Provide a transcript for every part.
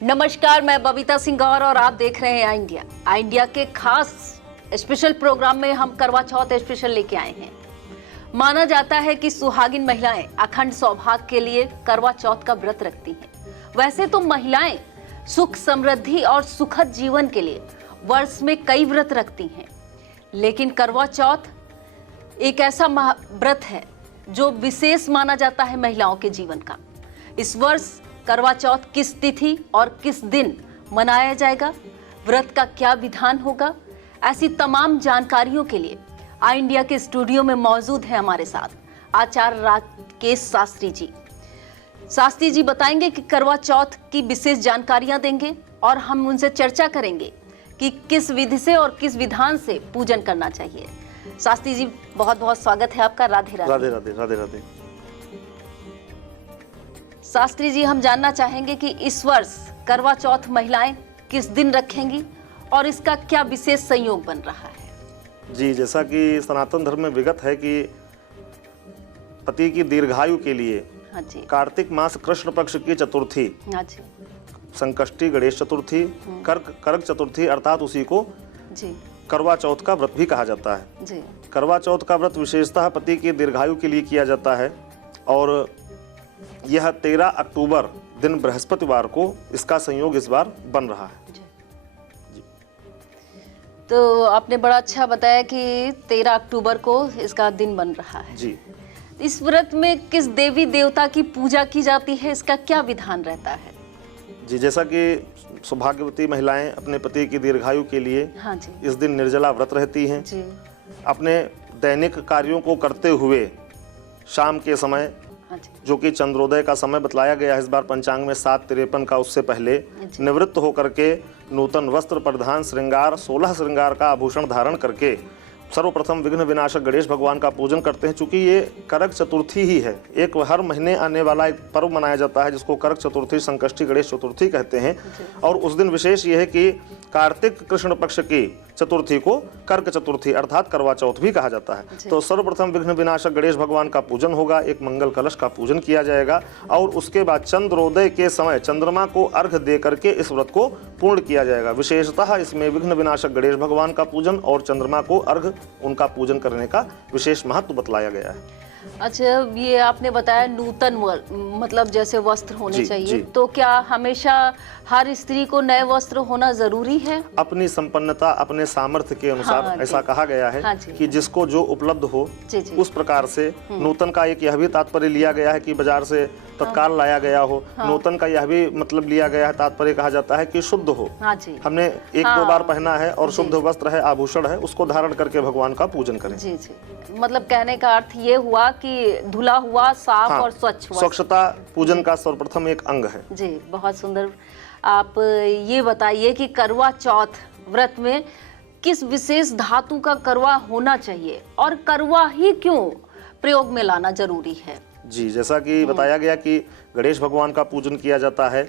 नमस्कार, मैं बबीता सिंह और आप देख रहे हैं आई इंडिया के खास स्पेशल प्रोग्राम में हम करवा चौथ स्पेशल लेके आए हैं। माना जाता है कि सुहागिन महिलाएं अखंड सौभाग्य के लिए करवा चौथ का व्रत रखती हैं। वैसे तो महिलाएं सुख समृद्धि और सुखद जीवन के लिए वर्ष में कई व्रत रखती हैं, लेकिन करवा चौथ एक ऐसा व्रत है जो विशेष माना जाता है महिलाओं के जीवन का। इस वर्ष करवा चौथ किस तिथि और किस दिन मनाया जाएगा, व्रत का क्या विधान होगा, ऐसी तमाम जानकारियों के लिए आई इंडिया के स्टूडियो में मौजूद है हमारे साथ आचार्य राकेश शास्त्री जी। शास्त्री जी बताएंगे कि करवा चौथ की विशेष जानकारियां देंगे और हम उनसे चर्चा करेंगे कि किस विधि से और किस विधान से पूजन करना चाहिए। शास्त्री जी, बहुत बहुत स्वागत है आपका। राधे राधे। राधे राधे। राधे राधे। शास्त्री जी, हम जानना चाहेंगे कि इस वर्ष करवा चौथ महिलाएं किस दिन रखेंगी और इसका क्या विशेष संयोग बन रहा है। जी, जैसा कि सनातन धर्म में विगत है कि पति की दीर्घायु के लिए हाँ जी, कार्तिक मास कृष्ण पक्ष की चतुर्थी, हाँ जी, संकष्टी गणेश चतुर्थी, कर्क चतुर्थी अर्थात उसी को जी, करवा चौथ का व्रत भी कहा जाता है। जी, करवा चौथ का व्रत विशेषतः पति की दीर्घायु के लिए किया जाता है और यह 13 अक्टूबर दिन बृहस्पतिवार को इसका संयोग इस बार बन रहा है। जी। तो आपने बड़ा अच्छा बताया कि 13 अक्टूबर को इसका दिन बन रहा है। जी। इस व्रत में किस देवी देवता की पूजा की जाती है, इसका क्या विधान रहता है। जी, जैसा कि सौभाग्यवती महिलाएं अपने पति की दीर्घायु के लिए हाँ जी, इस दिन निर्जला व्रत रहती हैं। जी, अपने दैनिक कार्यों को करते हुए शाम के समय, हाँ जी, जो कि चंद्रोदय का समय बतलाया गया है इस बार पंचांग में 7:53 का, उससे पहले निवृत्त होकर के नूतन वस्त्र परिधान, श्रृंगार, 16 श्रृंगार का आभूषण धारण करके सर्वप्रथम विघ्न विनाशक गणेश भगवान का पूजन करते हैं। चूंकि ये करक चतुर्थी ही है, एक हर महीने आने वाला एक पर्व मनाया जाता है जिसको करक चतुर्थी, संकष्टी गणेश चतुर्थी कहते हैं। और उस दिन विशेष ये है कि कार्तिक कृष्ण पक्ष की चतुर्थी को कर्क चतुर्थी अर्थात करवा चौथ भी कहा जाता है। तो सर्वप्रथम विघ्न विनाशक गणेश भगवान का पूजन होगा, एक मंगल कलश का पूजन किया जाएगा और उसके बाद चंद्रोदय के समय चंद्रमा को अर्घ दे करके इस व्रत को पूर्ण किया जाएगा। विशेषतः इसमें विघ्न विनाशक गणेश भगवान का पूजन और चंद्रमा को अर्घ, उनका पूजन करने का विशेष महत्व बतलाया गया है। अच्छा, ये आपने बताया नूतन मतलब जैसे वस्त्र होने जी, चाहिए, जी। तो क्या हमेशा हर स्त्री को नए वस्त्र होना जरूरी है। अपनी संपन्नता, अपने सामर्थ्य के अनुसार हाँ, ऐसा कहा गया है कि जिसको जो उपलब्ध हो उस प्रकार से। नूतन का एक यह भी तात्पर्य लिया गया है कि बाजार से तत्काल लाया गया हो। नूतन का यह भी मतलब लिया गया है, तात्पर्य कहा जाता है कि शुद्ध हो। हमने एक दो बार पहना है और शुद्ध वस्त्र है, आभूषण है, उसको धारण करके भगवान का पूजन करें। जी जी, मतलब कहने का अर्थ ये हुआ कि धुला हुआ, साफ और स्वच्छ। स्वच्छता पूजन का सर्वप्रथम एक अंग है। जी, बहुत सुंदर। आप ये बताइए कि करवा चौथ व्रत में किस विशेष धातु का करवा होना चाहिए और करवा ही क्यों प्रयोग में लाना जरूरी है। जी, जैसा कि बताया गया कि गणेश भगवान का पूजन किया जाता है,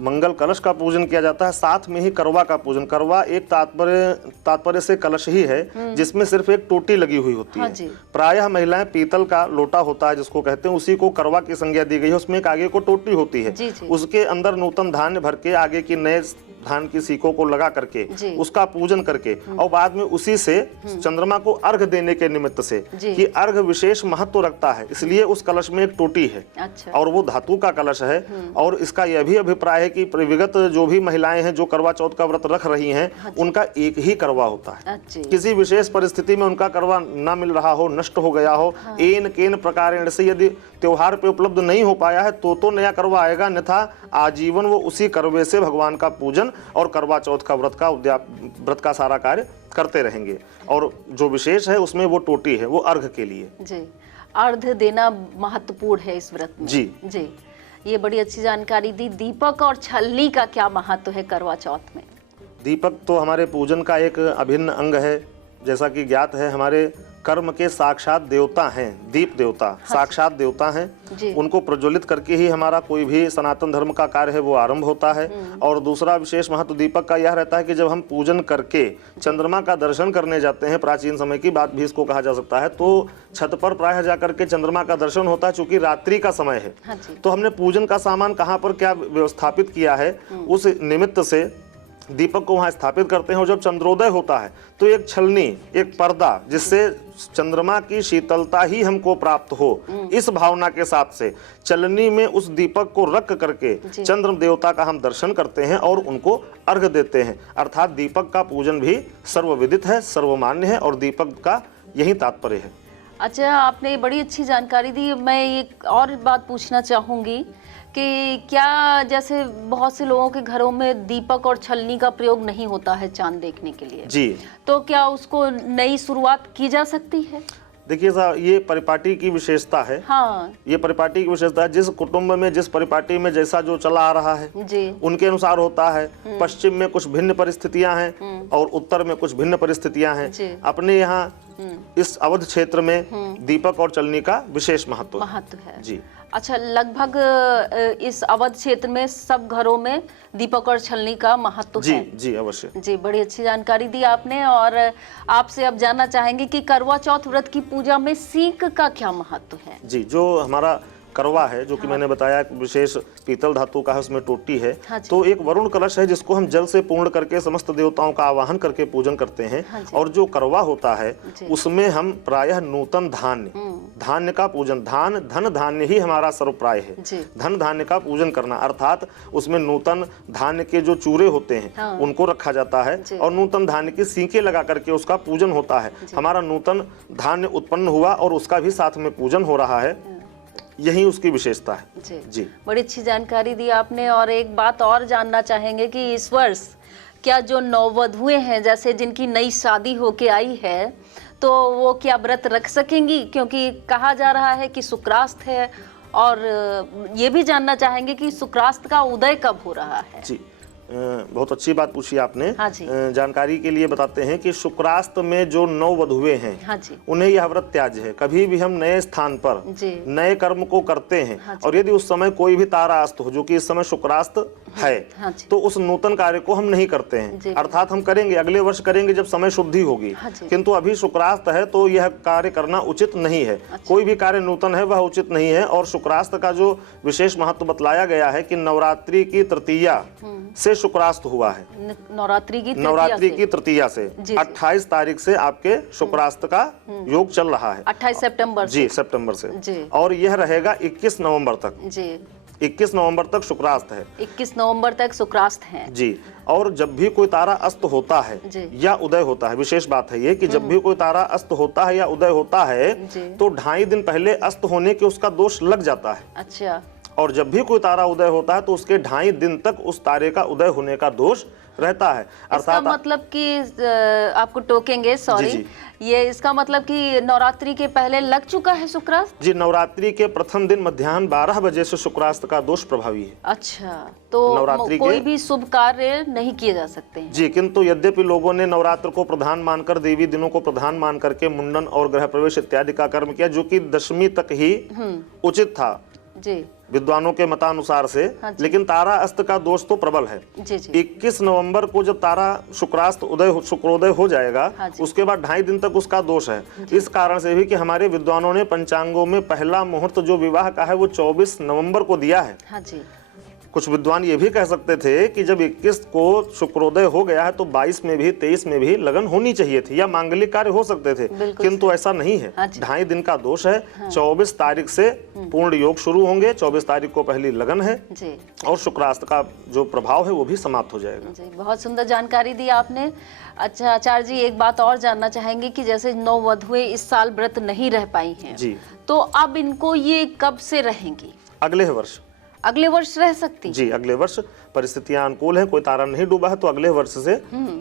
मंगल कलश का पूजन किया जाता है, साथ में ही करवा का पूजन। करवा एक तात्पर्य से कलश ही है जिसमें सिर्फ एक टोटी लगी हुई होती है। प्रायः महिलाएं पीतल का लोटा होता है जिसको कहते हैं, उसी को करवा की संज्ञा दी गई है। उसमें एक आगे को टोटी होती है, उसके अंदर नूतन धान्य भर के आगे की नए धान की सीखों को लगा करके उसका पूजन करके और बाद में उसी से चंद्रमा को अर्घ देने के निमित्त से कि अर्घ विशेष महत्व रखता है, इसलिए उस कलश में एक टोटी है। अच्छा। और वो धातु का कलश है। और इसका यह भी अभिप्राय है कि विगत जो भी महिलाएं हैं जो करवा चौथ का व्रत रख रही हैं, उनका एक ही करवा होता है। किसी विशेष परिस्थिति में उनका करवा न मिल रहा हो, नष्ट हो गया हो, एन केन प्रकार से यदि त्योहार पे उपलब्ध नहीं हो पाया है तो नया करवा आएगा, अन्यथा आजीवन वो उसी करवे से भगवान का पूजन और करवा चौथ का व्रत का सारा कार्य करते रहेंगे। और जो विशेष है उसमें वो टोटी है, वो अर्घ के लिए। जी, अर्घ देना महत्वपूर्ण है इस व्रत में। जी जी, ये बड़ी अच्छी जानकारी दी। दीपक और छलनी का क्या महत्व है करवा चौथ में? दीपक तो हमारे पूजन का एक अभिन्न अंग है। जैसा कि ज्ञात है, हमारे कर्म के साक्षात देवता हैं दीप देवता, साक्षात देवता हैं। उनको प्रज्वलित करके ही हमारा कोई भी सनातन धर्म का कार्य है वो आरंभ होता है। और दूसरा विशेष महत्व दीपक का यह रहता है कि जब हम पूजन करके चंद्रमा का दर्शन करने जाते हैं, प्राचीन समय की बात भी इसको कहा जा सकता है, तो छत पर प्रायः जाकर के चंद्रमा का दर्शन होता है। चूंकि रात्रि का समय है तो हमने पूजन का सामान कहाँ पर क्या व्यवस्थापित किया है, उस निमित्त से दीपक को वहां स्थापित करते हैं। और जब चंद्रोदय होता है तो एक छलनी, एक पर्दा, जिससे चंद्रमा की शीतलता ही हमको प्राप्त हो, इस भावना के साथ से चलनी में उस दीपक को रख करके चंद्र देवता का हम दर्शन करते हैं और उनको अर्घ्य देते हैं। अर्थात दीपक का पूजन भी सर्वविदित है, सर्वमान्य है और दीपक का यही तात्पर्य है। अच्छा, आपने बड़ी अच्छी जानकारी दी। मैं एक और बात पूछना चाहूँगी कि क्या जैसे बहुत से लोगों के घरों में दीपक और छलनी का प्रयोग नहीं होता है चांद देखने के लिए जी, तो क्या उसको नई शुरुआत की जा सकती है? देखिए साहब, ये परिपाटी की विशेषता है। हाँ, ये परिपाटी की विशेषता है। जिस कुटुंब में जिस परिपाटी में जैसा जो चला आ रहा है जी, उनके अनुसार होता है। पश्चिम में कुछ भिन्न परिस्थितियां हैं और उत्तर में कुछ भिन्न परिस्थितियां हैं। अपने यहाँ इस अवध क्षेत्र में दीपक और चलनी का विशेष महत्व है जी। अच्छा, लगभग इस अवध क्षेत्र में सब घरों में दीपक और छलनी का महत्व जी, है। जी अवश्य जी, बड़ी अच्छी जानकारी दी आपने। और आपसे अब जानना चाहेंगे कि करवा चौथ व्रत की पूजा में सीक का क्या महत्व है? जी, जो हमारा करवा है, जो कि मैंने बताया विशेष पीतल धातु का है, उसमें टोटी है। तो एक वरुण कलश है जिसको हम जल से पूर्ण करके समस्त देवताओं का आवाहन करके पूजन करते हैं। और जो करवा होता है उसमें हम प्रायः नूतन धान्य का पूजन, धन धान्य ही हमारा सर्वप्राय है। धन धान्य का पूजन करना, अर्थात उसमें नूतन धान्य के जो चूरे होते हैं उनको रखा जाता है और नूतन धान्य की सींकें लगा करके उसका पूजन होता है। हमारा नूतन धान्य उत्पन्न हुआ और उसका भी साथ में पूजन हो रहा है, यही उसकी विशेषता है। जी, बड़ी अच्छी जानकारी दी आपने। और एक बात और जानना चाहेंगे कि इस वर्ष क्या जो नववधुएं हैं, जैसे जिनकी नई शादी होके आई है, तो वो क्या व्रत रख सकेंगी? क्योंकि कहा जा रहा है कि शुक्रास्त है। और ये भी जानना चाहेंगे कि शुक्रास्त का उदय कब हो रहा है? जी, बहुत अच्छी बात पूछी आपने। हाँ जी। जानकारी के लिए बताते हैं कि शुक्रास्त में जो नववधुएं हैं, हाँ जी, उन्हें यह व्रत त्याज्य है। कभी भी हम नए स्थान पर नए कर्म को करते हैं और यदि उस समय कोई भी तारा अस्त हो, जो कि इस समय शुक्रास्त है, तो उस नूतन कार्य को हम नहीं करते हैं। अर्थात हम करेंगे, अगले वर्ष करेंगे जब समय शुद्धि होगी, किंतु अभी शुक्रास्त है तो यह कार्य करना उचित नहीं है। कोई भी कार्य नूतन है वह उचित नहीं है। और शुक्रास्त का जो विशेष महत्व बतलाया गया है कि नवरात्रि की तृतीया से शुक्रास्त हुआ है। नवरात्रि की तृतीया से 28 तारीख से आपके शुक्रास्त का योग चल रहा है। 28 सितंबर जी, सितंबर से। और यह रहेगा 21 नवंबर तक जी। 21 नवंबर तक शुक्रास्त है। 21 नवंबर तक शुक्रास्त है जी। और जब भी कोई तारा अस्त होता है या उदय होता है, विशेष बात है ये कि जब भी कोई तारा अस्त होता है या उदय होता है तो 2.5 दिन पहले अस्त होने के उसका दोष लग जाता है। अच्छा। और जब भी कोई तारा उदय होता है तो उसके 2.5 दिन तक उस तारे का उदय होने का दोष रहता है। अर्थात मतलब कि आपको टोकेंगे, सॉरी, ये इसका मतलब कि नवरात्रि के पहले लग चुका है शुक्रास्त? जी, नवरात्रि के प्रथम दिन मध्याह्न 12 बजे से शुक्रास्त का दोष प्रभावी है। अच्छा, तो नवरात्रि कोई भी शुभ कार्य नहीं किए जा सकते हैं? जी, किंतु यद्यपि लोगों ने नवरात्र को प्रधान मानकर, देवी दिनों को प्रधान मान करके मुंडन और गृह प्रवेश इत्यादि का कर्म किया, जो कि दशमी तक ही उचित था जी, विद्वानों के मतानुसार से। लेकिन तारा अस्त का दोष तो प्रबल है। 21 नवंबर को जब तारा शुक्रोदय हो जाएगा, उसके बाद 2.5 दिन तक उसका दोष है। इस कारण से भी कि हमारे विद्वानों ने पंचांगों में पहला मुहूर्त जो विवाह का है वो 24 नवंबर को दिया है। कुछ विद्वान ये भी कह सकते थे कि जब 21 को शुक्रोदय हो गया है तो 22 में भी 23 में भी लगन होनी चाहिए थी या मांगलिक कार्य हो सकते थे, किंतु ऐसा नहीं है। 2.5 दिन का दोष है। 24 तारीख से पूर्ण योग शुरू होंगे, 24 तारीख को पहली लगन है और शुक्रास्त का जो प्रभाव है वो भी समाप्त हो जाएगा। बहुत सुंदर जानकारी दी आपने। अच्छा आचार्य जी, एक बात और जानना चाहेंगे कि जैसे नववधुएं इस साल व्रत नहीं रह पाई हैं जी, तो अब इनको ये कब से रहेंगी? अगले वर्ष रह सकती जी। अगले वर्ष परिस्थितियां अनुकूल हैं, कोई तारा नहीं डूबा है तो अगले वर्ष से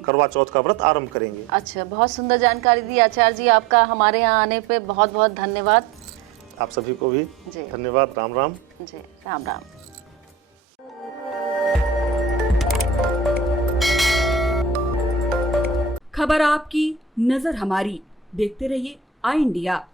करवा चौथ का व्रत आरंभ करेंगे। अच्छा, बहुत सुंदर जानकारी दी आचार्य जी। आपका हमारे यहाँ आने पे बहुत बहुत धन्यवाद। आप सभी को भी धन्यवाद। राम राम जी। राम राम। खबर आपकी, नजर हमारी। देखते रहिए आई इंडिया।